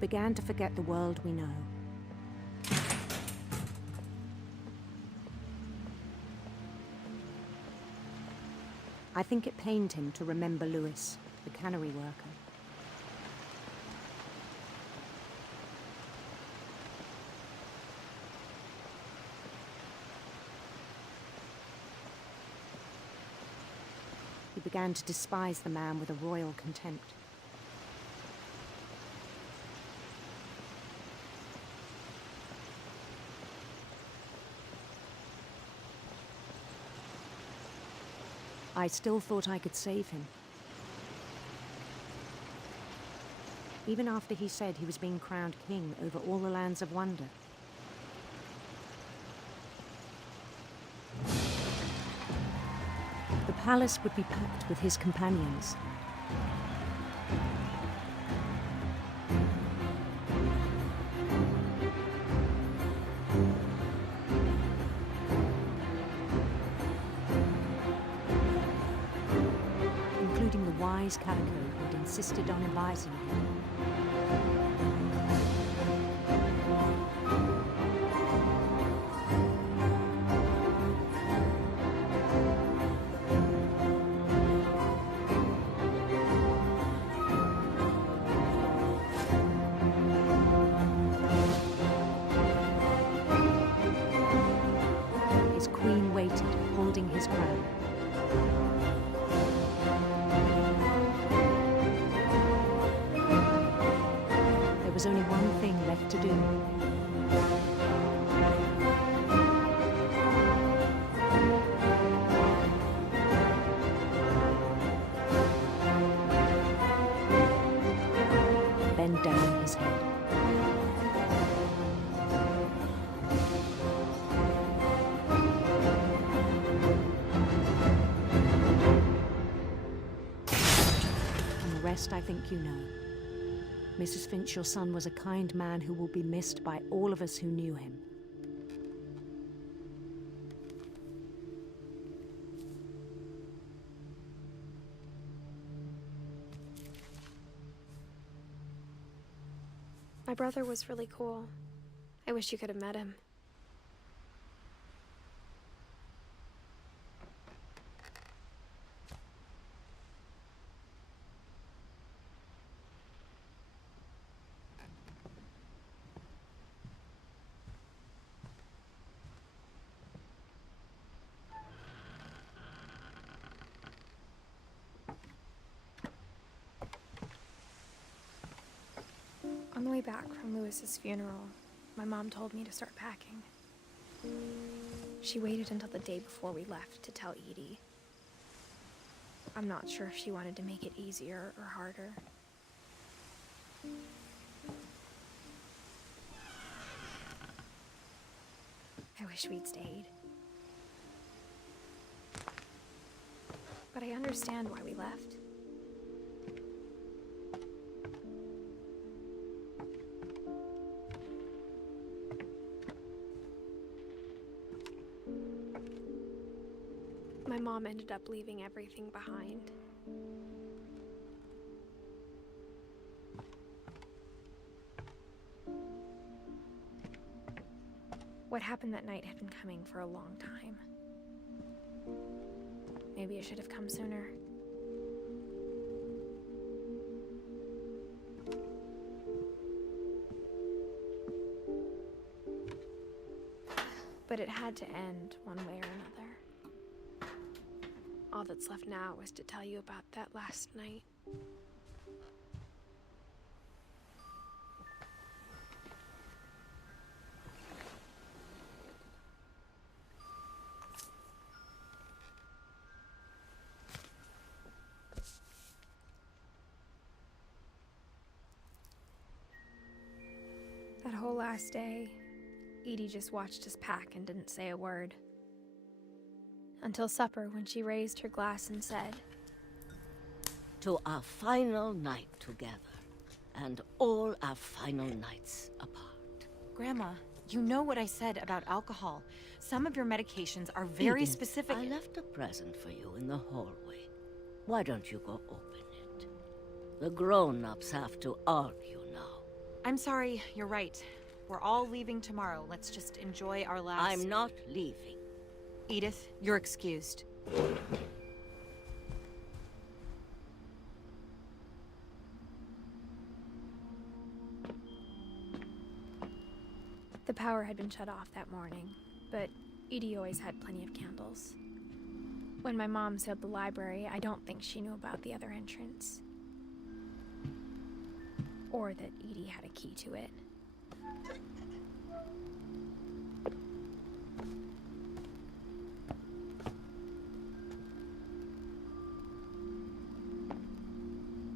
began to forget the world we know. I think it pained him to remember Lewis, the cannery worker. He began to despise the man with a royal contempt. I still thought I could save him. Even after he said he was being crowned king over all the lands of wonder. The palace would be packed with his companions. Including the wise Calico who had insisted on advising him. His queen waited, holding his crown. There was only one thing left to do. Bend down his head. And the rest I think you know. Mrs. Finch, your son was a kind man who will be missed by all of us who knew him. My brother was really cool. I wish you could have met him. On the way back from Lewis's funeral, my mom told me to start packing. She waited until the day before we left to tell Edie. I'm not sure if she wanted to make it easier or harder. I wish we'd stayed. But I understand why we left. My mom ended up leaving everything behind. What happened that night had been coming for a long time. Maybe it should have come sooner. But it had to end one way or another. All that's left now is to tell you about that last night. That whole last day, Edie just watched us pack and didn't say a word. Until supper, when she raised her glass and said, "To our final night together, and all our final nights apart." Grandma, you know what I said about alcohol. Some of your medications are very Edith, specific. I left a present for you in the hallway. Why don't you go open it? The grown-ups have to argue now. I'm sorry, you're right. We're all leaving tomorrow. Let's just enjoy our last... I'm not leaving. Edith, you're excused. The power had been shut off that morning, but Edie always had plenty of candles. When my mom sealed the library, I don't think she knew about the other entrance. Or that Edie had a key to it.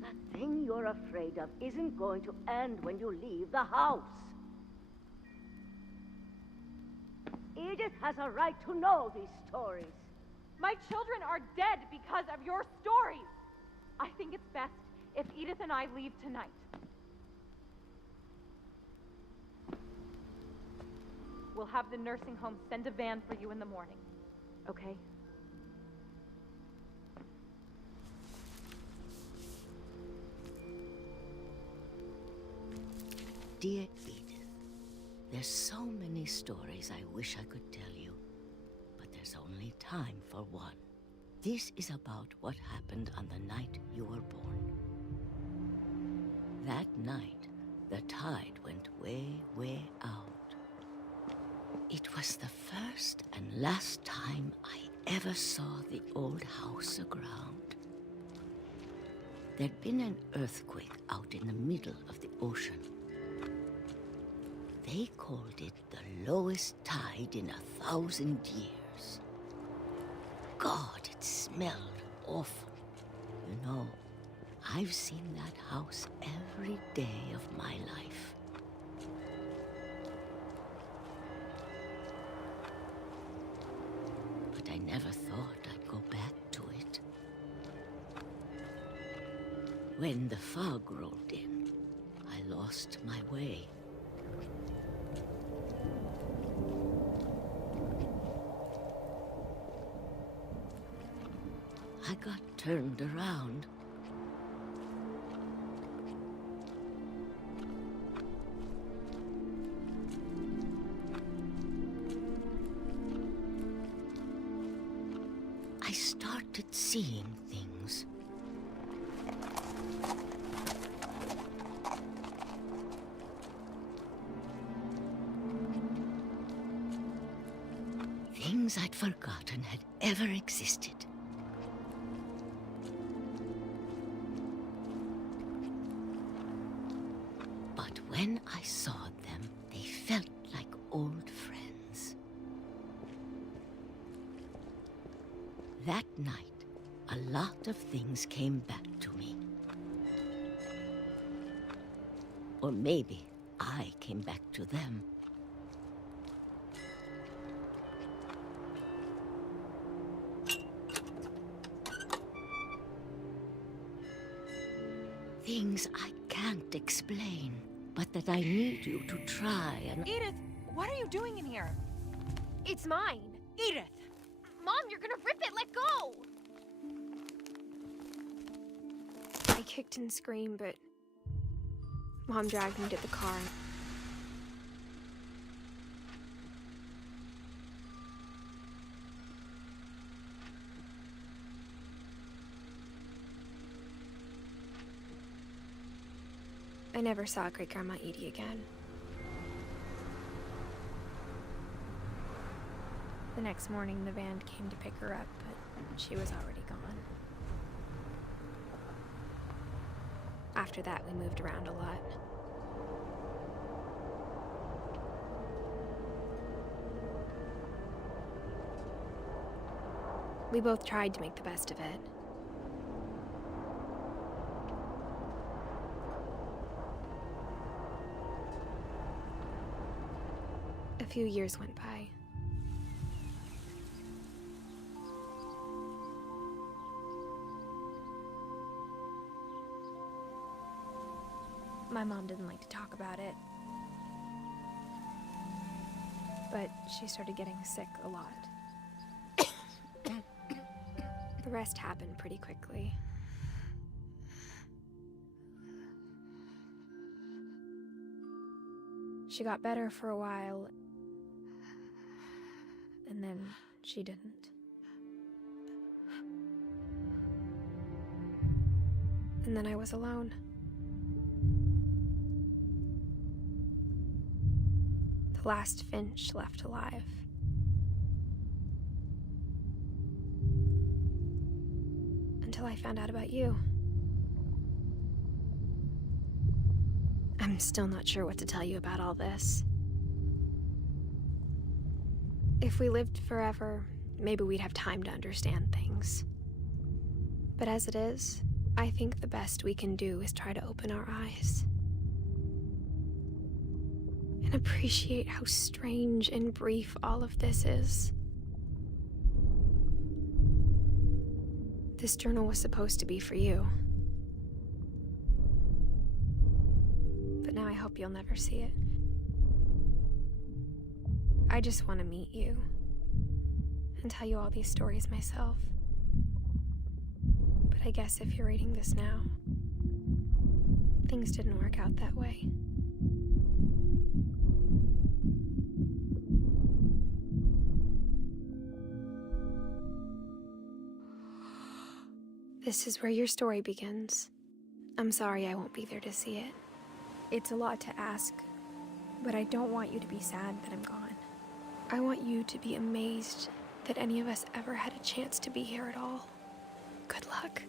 The thing you're afraid of isn't going to end when you leave the house. Edith has a right to know these stories. My children are dead because of your stories. I think it's best if Edith and I leave tonight. We'll have the nursing home send a van for you in the morning, okay? Dear Edith, there's so many stories I wish I could tell you, but there's only time for one. This is about what happened on the night you were born. That night, the tide went way, way out. It was the first and last time I ever saw the old house aground. There'd been an earthquake out in the middle of the ocean. They called it the lowest tide in 1,000 years. God, it smelled awful. You know, I've seen that house every day of my life. But I never thought I'd go back to it. When the fog rolled in, I lost my way. I got turned around. I started seeing things. Things I'd forgotten had ever existed. But when I saw them, they felt like old friends. That night, a lot of things came back to me. Or maybe I came back to them. Things I can't explain, but that I need you to try and... Edith, what are you doing in here? It's mine! Edith! Mom, you're gonna rip it! Let go! I kicked and screamed, but Mom dragged me to the car. I never saw Great-Grandma Edie again. The next morning, the van came to pick her up, but she was already gone. After that, we moved around a lot. We both tried to make the best of it. A few years went by. My mom didn't like to talk about it, but she started getting sick a lot. The rest happened pretty quickly. She got better for a while, and then she didn't. And then I was alone. The last Finch left alive. Until I found out about you. I'm still not sure what to tell you about all this. If we lived forever, maybe we'd have time to understand things. But as it is, I think the best we can do is try to open our eyes. And appreciate how strange and brief all of this is. This journal was supposed to be for you. But now I hope you'll never see it. I just want to meet you and tell you all these stories myself. But I guess if you're reading this now, things didn't work out that way. This is where your story begins. I'm sorry I won't be there to see it. It's a lot to ask, but I don't want you to be sad that I'm gone. I want you to be amazed that any of us ever had a chance to be here at all. Good luck.